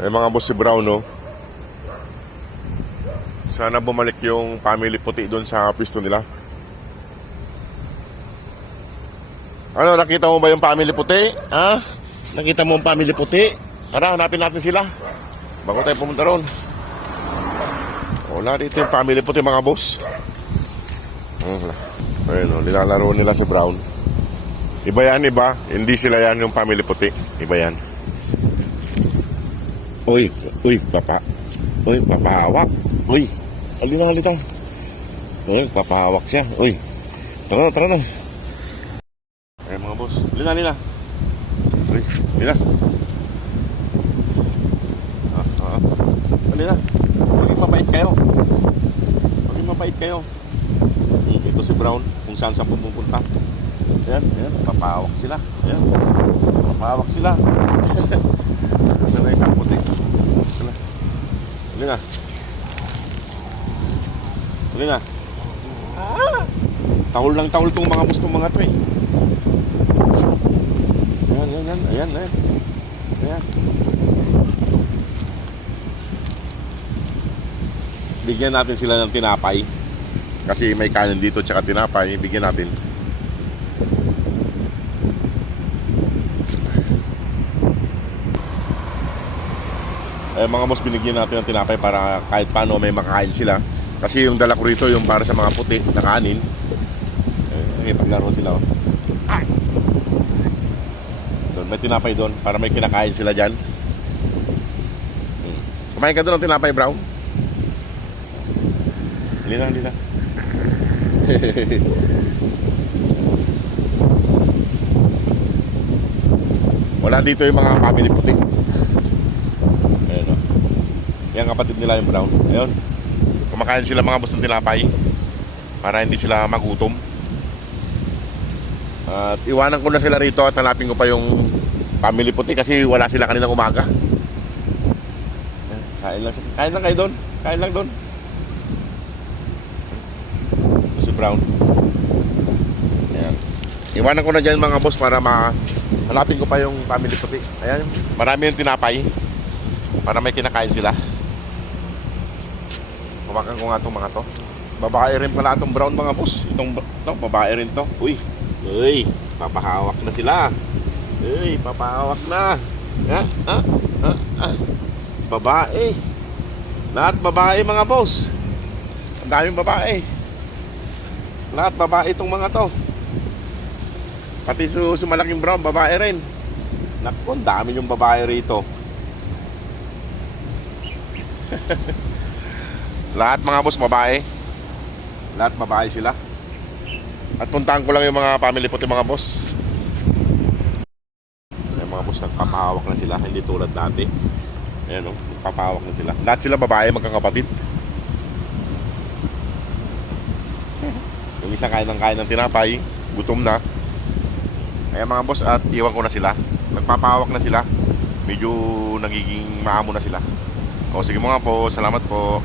Ay mga boss, si Brown, no? Sana bumalik yung family puti doon sa pwesto nila. Ano, nakita mo ba yung family puti? Ha? Nakita mo yung family puti? Tara, hanapin natin sila bago tayo pumunta ron. Wala dito yung family puti, mga boss. Ayun, no, nilalaro nila si Brown. Iba yan, iba. Hindi sila yan yung family puti. Iba yan. Uy, papahawak. Uy, halita. Uy, papahawak siya. Uy, tara na. Eh mga boss, halina. Uy, halina. Halina. Maging mabait kayo. Ito si Brown, kung saan pupunta. Ayan, papahawak sila. Saan na isang puti? Halina. Tahol tong mga boss ng mga to eh. Ayan. Bigyan natin sila ng tinapay. Kasi may kanin dito tsaka tinapay. Bigyan natin. Mga boss, binigyan natin ng tinapay para kahit paano may makakain sila. Kasi yung dala ko rito yung para sa mga puti na kanin. Paglaro sila. Doon, may tinapay doon para may kinakain sila dyan. Kumain ka doon ng tinapay, Brown? Halina. Wala dito yung mga family puti. Ayan o. Yan kapatid nila yung Brown. Ayun. Kumakain sila mga boss ng tinapay para hindi sila magutom. At iwanan ko na sila rito at hanapin ko pa yung family puti kasi wala sila kaninang umaga. Kain lang kayo doon. Kain lang doon. Ito si Brown. Ayan. Iwanan ko na dyan mga boss para hanapin ko pa yung family puti. Ayan. Marami yung tinapay para may kinakain sila. Kumakan ko nga itong mga to. Babae rin pala itong Brown mga boss. Itong babae rin to. Uy, papahawak na sila. Papahawak na. Babae. Lahat babae mga boss. Ang daming babae. Lahat babae itong mga to. Pati si malaking Brown, babae rin. Naku, ang dami yung babae rito. Lahat mga boss babae. Lahat babae sila. At puntahan ko lang yung mga family puti mga boss. Yung mga boss nagpapahawak na sila. Hindi tulad dati. Ayan o, nagpapahawak na sila. Lahat sila babae, magkakapatid. Yung isang kain ng tinapay. Gutom na. Ayan mga boss, at iwan ko na sila. Nagpapahawak na sila. Medyo nagiging maamo na sila. O sige mga po, salamat po.